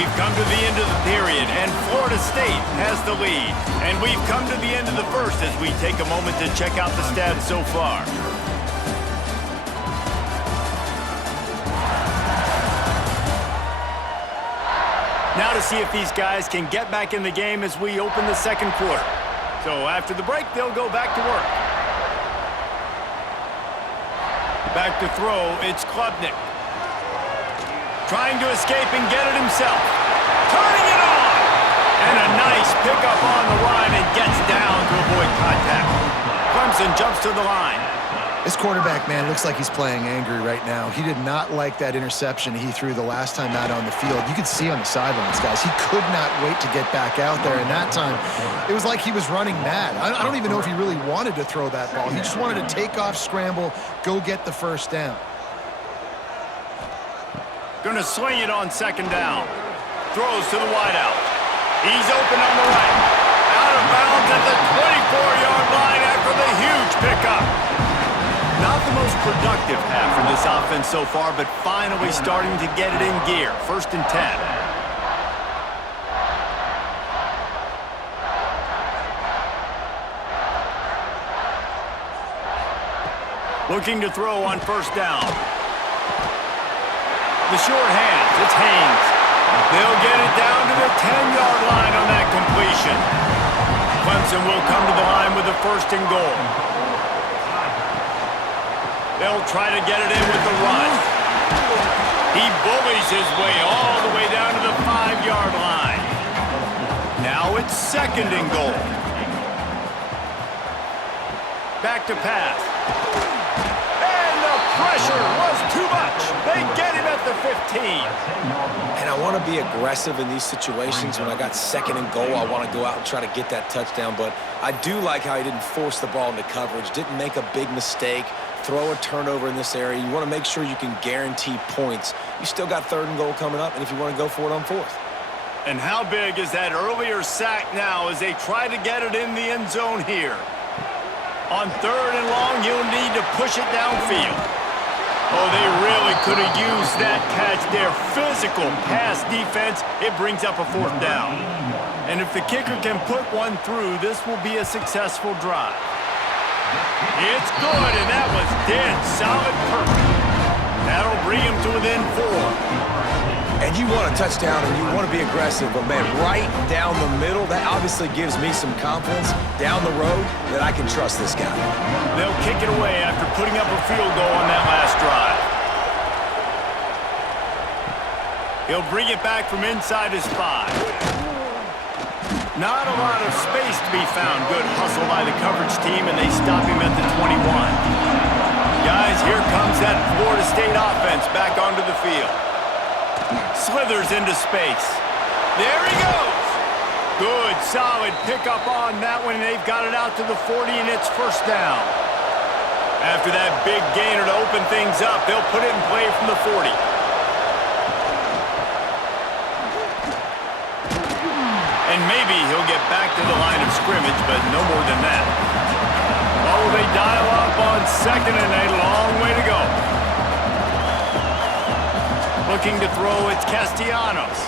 We've come to the end of the period, and Florida State has the lead. And we've come to the end of the first as we take a moment to check out the stats so far. Now to see if these guys can get back in the game as we open the second quarter. So after the break, they'll go back to work. Back to throw, it's Klubnik. Trying to escape and get it himself. Turning it on! And a nice pickup on the line and gets down to avoid contact. Clemson jumps to the line. This quarterback, man, looks like he's playing angry right now. He did not like that interception he threw the last time out on the field. You could see on the sidelines, guys, he could not wait to get back out there. And that time, it was like he was running mad. I don't even know if he really wanted to throw that ball. He just wanted to take off, scramble, go get the first down. Gonna swing it on second down. Throws to the wideout. He's open on the right. Out of bounds at the 24-yard line after the huge pickup. Not the most productive half for this offense so far, but finally starting to get it in gear. 1st and 10. Looking to throw on 1st down. The short hands, it's Haynes. They'll get it down to the 10-yard line on that completion. Clemson will come to the line with a 1st and goal. They'll try to get it in with the run. He bullies his way all the way down to the 5-yard line. Now it's 2nd and goal. Back to pass. And the pressure was too much. They get him at the 15. And I want to be aggressive in these situations. When I got 2nd and goal, I want to go out and try to get that touchdown. But I do like how he didn't force the ball into coverage, didn't make a big mistake. Throw a turnover in this area. You want to make sure you can guarantee points. You still got 3rd and goal coming up, and if you want to go for it on 4th. And how big is that earlier sack now as they try to get it in the end zone here? On 3rd and long, you'll need to push it downfield. Oh, they really could have used that catch there. Physical pass defense, it brings up a 4th down. And if the kicker can put one through, this will be a successful drive. It's good, and that was dead solid perfect. That'll bring him to within 4. And you want a touchdown, and you want to be aggressive, but, man, right down the middle, that obviously gives me some confidence down the road that I can trust this guy. They'll kick it away after putting up a field goal on that last drive. He'll bring it back from inside his 5. Not a lot of space to be found. Good hustle by the coverage team, and they stop him at the 21. Guys, here comes that Florida State offense back onto the field. Slithers into space. There he goes. Good, solid pickup on that one, and they've got it out to the 40, and it's 1st down. After that big gainer to open things up, they'll put it in play from the 40. And maybe he'll get back to the line of scrimmage, but no more than that. Oh, they dial up on 2nd and a long way to go. Looking to throw, it's Castellanos.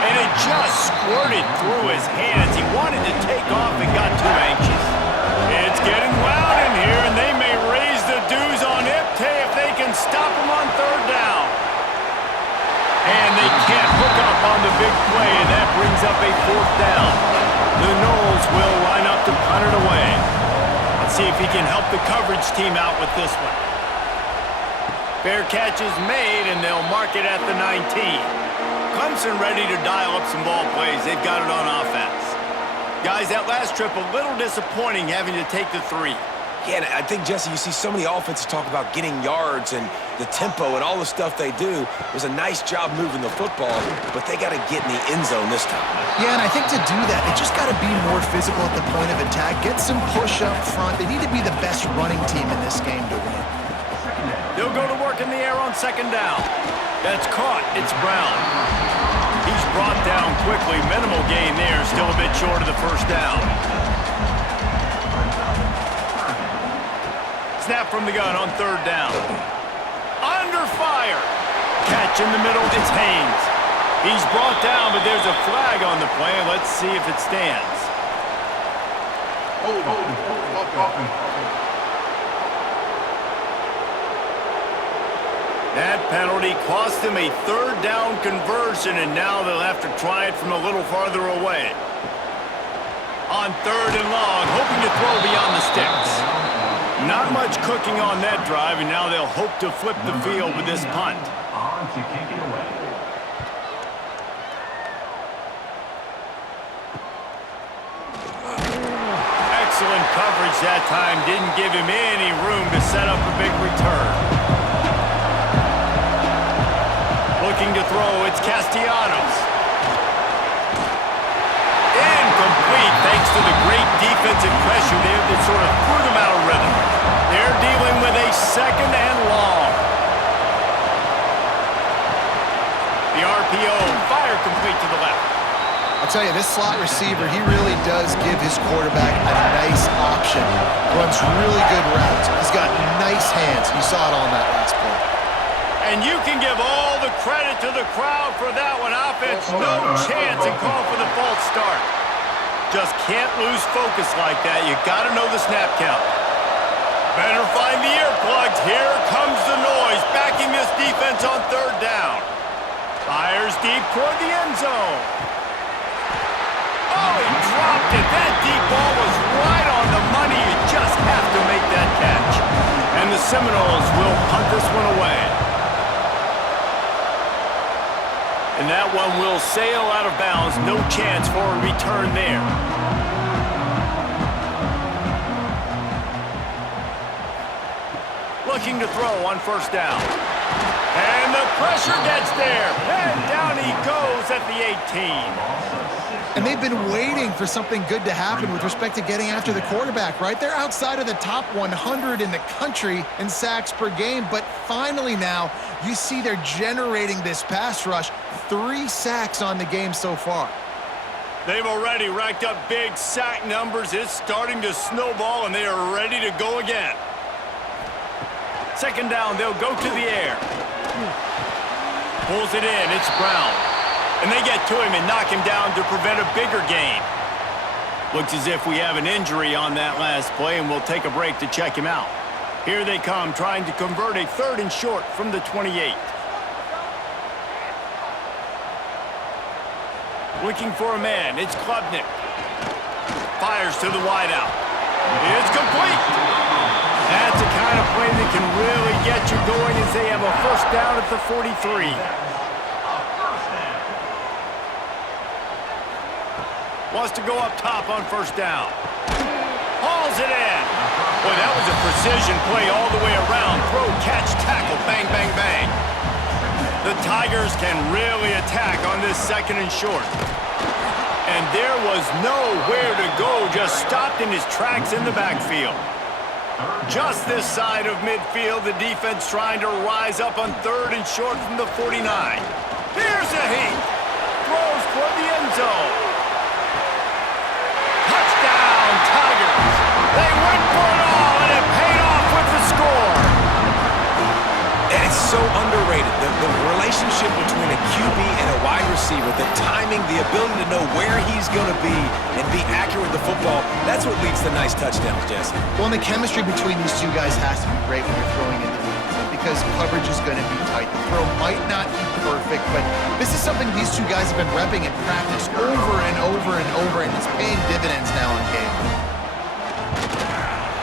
And it just squirted through his hands. He wanted to take off and got too anxious. It's getting loud in here, and they may raise the dues on Ipte if they can stop him on 3rd down. And they can't hook up on the big play, and that brings up a 4th down. The Noles will line up to punt it away. Let's see if he can help the coverage team out with this one. Fair catch is made, and they'll mark it at the 19. Clemson ready to dial up some ball plays. They've got it on offense. Guys, that last trip a little disappointing having to take the 3. Yeah, and I think, Jesse, you see so many offenses talk about getting yards and the tempo and all the stuff they do. It was a nice job moving the football, but they got to get in the end zone this time. Yeah, and I think to do that, they just got to be more physical at the point of attack, get some push up front. They need to be the best running team in this game to win. They'll go to work in the air on 2nd down. That's caught. It's Brown. He's brought down quickly. Minimal gain there. Still a bit short of the 1st down. Snap from the gun on 3rd down. Under fire. Catch in the middle. It's Haynes. He's brought down, but there's a flag on the play. Let's see if it stands. That penalty cost him a third down conversion, and now they'll have to try it from a little farther away. On third and long, hoping to throw beyond the sticks. Not much cooking on that drive, and now they'll hope to flip the field with this punt. Excellent coverage that time. Didn't give him any room to set up a big return. Looking to throw, it's Castellanos. Incomplete thanks to the great defensive pressure there that sort of threw them out of rhythm. They're dealing with a second and long. The RPO, fire complete to the left. I'll tell you, this slot receiver, he really does give his quarterback a nice option. Runs really good routes. He's got nice hands. You saw it on that last play. And you can give all the credit to the crowd for that one. Offense, no chance, and call for the false start. Just can't lose focus like that. You got to know the snap count. Better find the earplugs. Here comes the noise, backing this defense on third down. Fires deep toward the end zone. Oh, he dropped it. That deep ball was right on the money. You just have to make that catch. And the Seminoles will punt this one away. And that one will sail out of bounds. No chance for a return there. Looking to throw on first down. And the pressure gets there. And down he goes at the 18. And they've been waiting for something good to happen with respect to getting after the quarterback, right? They're outside of the top 100 in the country in sacks per game, but finally now you see they're generating this pass rush. 3 sacks on the game so far. They've already racked up big sack numbers. It's starting to snowball, and they are ready to go again. Second down, they'll go to the air. Pulls it in, it's Brown. And they get to him and knock him down to prevent a bigger gain. Looks as if we have an injury on that last play, and we'll take a break to check him out. Here they come, trying to convert a third and short from the 28. Looking for a man, it's Klubnik. Fires to the wideout. It's complete. That's the kind of play that can really get you going as they have a first down at the 43. Wants to go up top on first down. Hauls it in. Boy, that was a precision play all the way around. Throw, catch, tackle, bang, bang, bang. The Tigers can really attack on this second and short. And there was nowhere to go, just stopped in his tracks in the backfield. Just this side of midfield, the defense trying to rise up on third and short from the 49. Here's a heat. Throws for the end zone. Touchdown, Tigers. They went for it all, and it paid off with the score. And it's so underrated. The relationship between a QB and a wide receiver, the timing, the ability to know where he's going to be and be accurate with the football, that's what leads to nice touchdowns, Jesse. Well, and the chemistry between these two guys has to be great when you're throwing into the field because coverage is going to be tight. The throw might not be perfect, but this is something these two guys have been repping in practice over and over and over, and it's paying dividends now on game.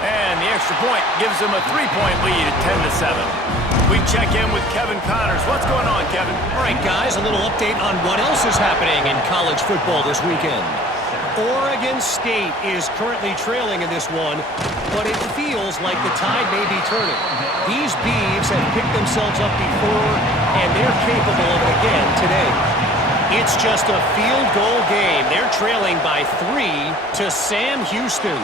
And the extra point gives them a 3-point lead at 10-7. We check in with Kevin Connors. What's going on, Kevin? All right, guys, a little update on what else is happening in college football this weekend. Oregon State is currently trailing in this one, but it feels like the tide may be turning. These Beavs have picked themselves up before, and they're capable of it again today. It's just a field goal game. They're trailing by 3 to Sam Houston.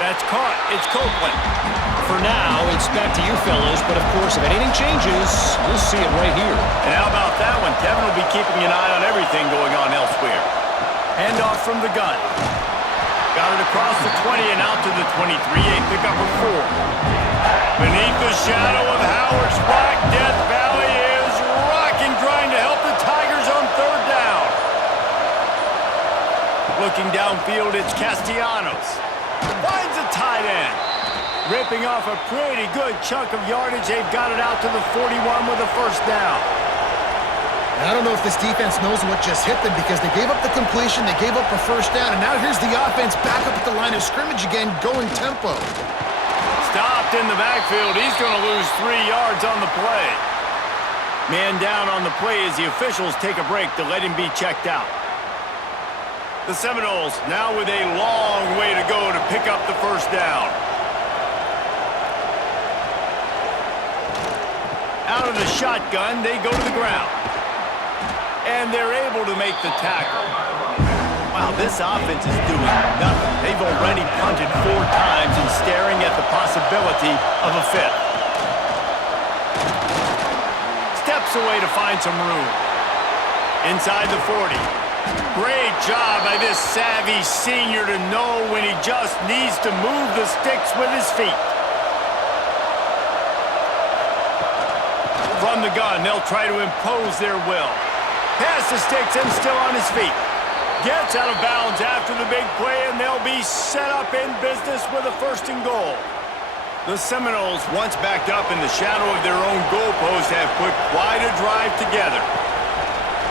That's caught. It's Copeland. For now, it's back to you fellas, but of course, if anything changes, we'll see it right here. And how about that one? Kevin will be keeping an eye on everything going on elsewhere. Handoff from the gun. Got it across the 20 and out to the 23. A pickup of 4. Beneath the shadow of Howard's rock, Death Valley is rocking, trying to help the Tigers on third Looking downfield, it's Castellanos. Finds a tight end. Ripping off a pretty good chunk of yardage. They've got it out to the 41 with a first down. And I don't know if this defense knows what just hit them because they gave up the completion, they gave up a first down, and now here's the offense back up at the line of scrimmage again, going tempo. Stopped in the backfield. He's going to lose 3 yards on the play. Man down on the play as the officials take a break to let him be checked out. The Seminoles now with a long way to go to pick up the first down. Out of the shotgun, they go to the ground. And they're able to make the tackle. Wow, this offense is doing nothing. They've already punted 4 times and staring at the possibility of a 5th. Steps away to find some room. Inside the 40. Great job by this savvy senior to know when he just needs to move the sticks with his feet. From the gun, they'll try to impose their will. Pass the sticks and still on his feet. Gets out of bounds after the big play, and they'll be set up in business with a 1st and goal. The Seminoles, once backed up in the shadow of their own goalpost, have put quite a drive together.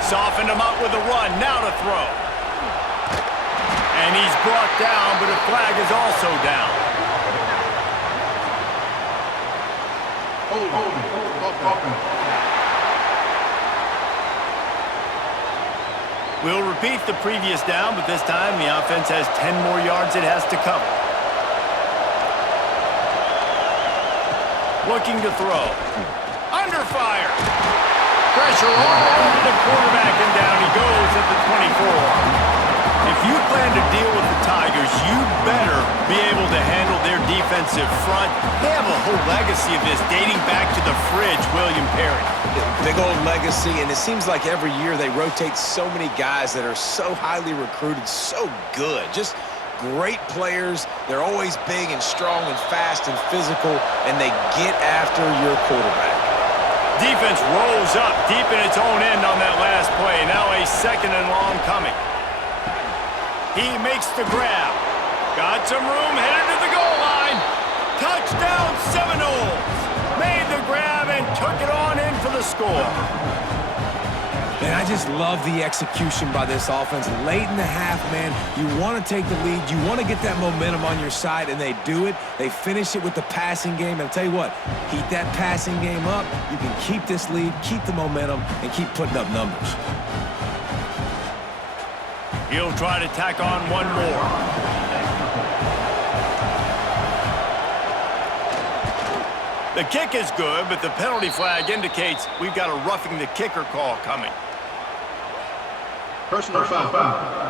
Softened him up with a run, now to throw. And he's brought down, but a flag is also down. We'll repeat the previous down, but this time the offense has 10 more yards it has to cover. Looking to throw. Under fire. Pressure all over the quarterback, and down he goes at the 24. If you plan to deal with the Tigers, you better be able to handle their defensive front. They have a whole legacy of this dating back to the fridge, William Perry. Big old legacy, and it seems like every year they rotate so many guys that are so highly recruited, so good. Just great players. They're always big and strong and fast and physical, and they get after your quarterback. Defense rolls up deep in its own end on that last play. Now a 2nd and long coming. He makes the grab. Got some room, headed to the goal line. Touchdown Seminoles. Made the grab and took it on in for the score. Man, I just love the execution by this offense. Late in the half, man, you want to take the lead. You want to get that momentum on your side, and they do it. They finish it with the passing game. And I'll tell you what, keep that passing game up. You can keep this lead, keep the momentum, and keep putting up numbers. He'll try to tack on one more. The kick is good, but the penalty flag indicates we've got a roughing the kicker call coming. Personal foul.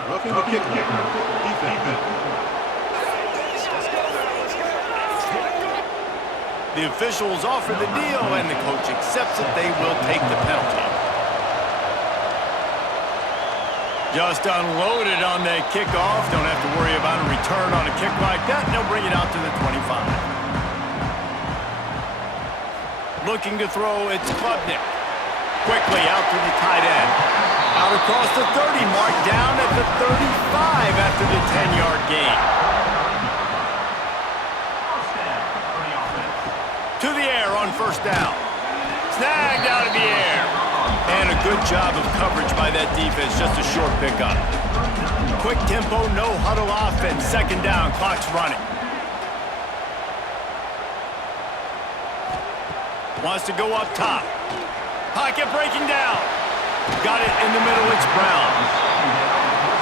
Roughing the kicker. Defense. The officials offer the deal, and the coach accepts it. They will take the penalty. Just unloaded on that kickoff. Don't have to worry about a return on a kick like that. And they'll bring it out to the 25. Looking to throw, it's Klubnik. Quickly out to the tight end. Out across the 30 mark, down at the 35 after the 10-yard gain. To the air on 1st down. Snagged out of the air. And a good job of coverage by that defense, just a short pickup. Quick tempo, no huddle offense. 2nd down, clock's running. Wants to go up top. Pocket breaking down. Got it in the middle, it's Brown.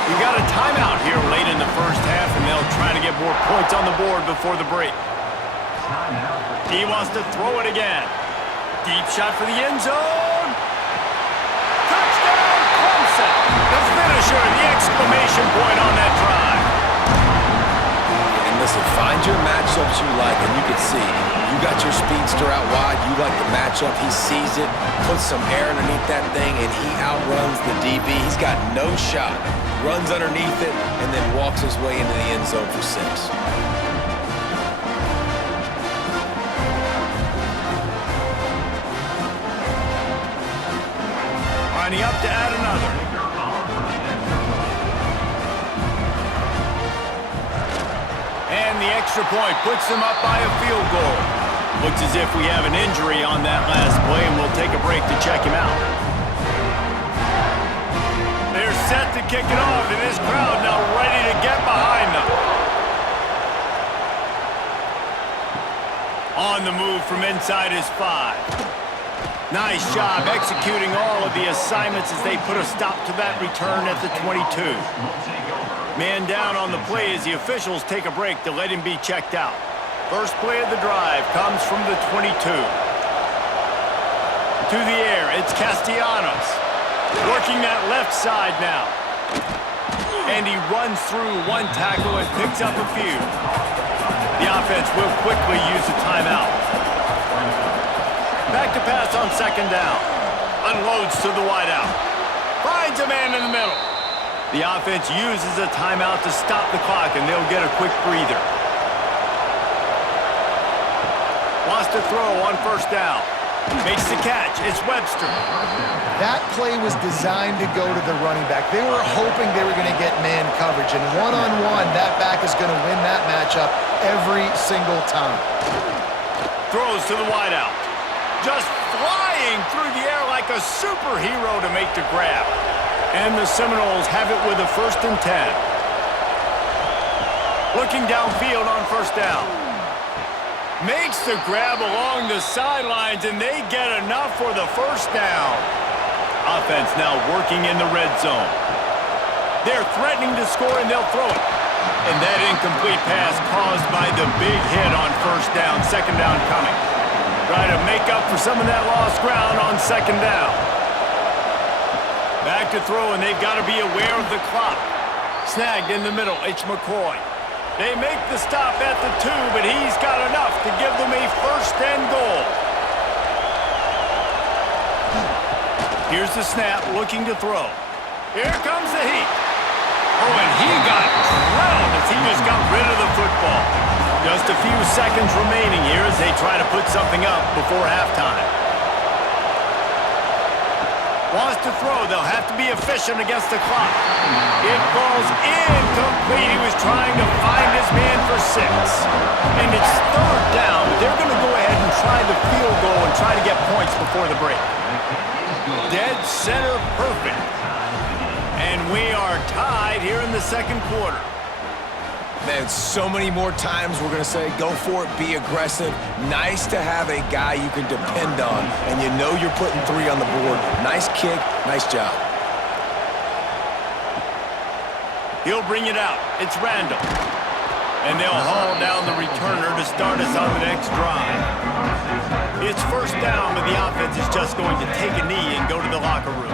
We got a timeout here late in the 1st half, and they'll try to get more points on the board before the break. He wants to throw it again. Deep shot for the end zone. Touchdown, Clemson. The finisher, the exclamation point on that drive. And listen, find your matchups you like, and you can see you got your speedster out wide. You like the matchup. He sees it, puts some air underneath that thing, and he outruns the DB. He's got no shot. Runs underneath it, and then walks his way into the end zone for 6. Lining up to add another. and the extra point puts them up by a field goal. Looks as if we have an injury on that last play, and we'll take a break to check him out. They're set to kick it off, and this crowd now ready to get behind them. On the move from inside his 5. Nice job executing all of the assignments as they put a stop to that return at the 22. Man down on the play as the officials take a break to let him be checked out. First play of the drive comes from the 22. To the air, it's Castellanos. Working that left side now. And he runs through one tackle and picks up a few. The offense will quickly use a timeout. Back to pass on second down. Unloads to the wideout. Finds a man in the middle. The offense uses a timeout to stop the clock, and they'll get a quick breather. Wants to throw on first down. Makes the catch. It's Webster. That play was designed to go to the running back. They were hoping they were going to get man coverage, and one-on-one, that back is going to win that matchup every single time. Throws to the wideout. Just flying through the air like a superhero to make the grab. And the Seminoles have it with a 1st and 10. Looking downfield on first down. Makes the grab along the sidelines, and they get enough for the first down. Offense now working in the red zone. They're threatening to score, and they'll throw it. And that incomplete pass caused by the big hit on first down. Second down coming. Try to make up for some of that lost ground on second down. Back to throw, and they've got to be aware of the clock. Snagged in the middle, it's McCoy. They make the stop at the 2, but he's got enough to give them a 1st and goal. Here's the snap, looking to throw. Here comes the heat. Oh, and he got drilled as he just got rid of the football. Just a few seconds remaining here as they try to put something up before halftime. Wants to throw. They'll have to be efficient against the clock. It falls incomplete. He was trying to find his man for 6. And it's 3rd down, but they're going to go ahead and try the field goal and try to get points before the break. Dead center perfect. And we are tied here in the second quarter. Man, so many more times we're going to say, go for it, be aggressive. Nice to have a guy you can depend on, and you know you're putting 3 on the board. Nice kick, nice job. He'll bring it out. It's Randall. And they'll haul down the returner to start us on the next drive. It's first down, but the offense is just going to take a knee and go to the locker room.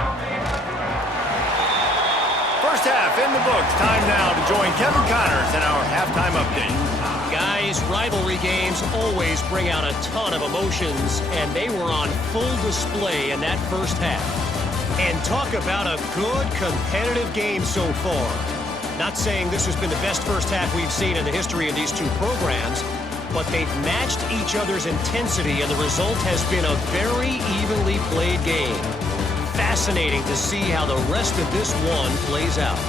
First half in the books. Time now to join Kevin Connors in our halftime update. Guys, rivalry games always bring out a ton of emotions, and they were on full display in that first half. And talk about a good competitive game so far. Not saying this has been the best first half we've seen in the history of these two programs, but they've matched each other's intensity, and the result has been a very evenly played game. Fascinating to see how the rest of this one plays out.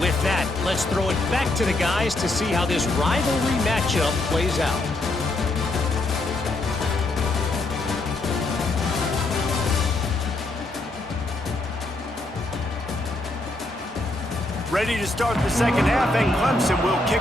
With that, let's throw it back to the guys to see how this rivalry matchup plays out. Ready to start the second half, and Clemson will kick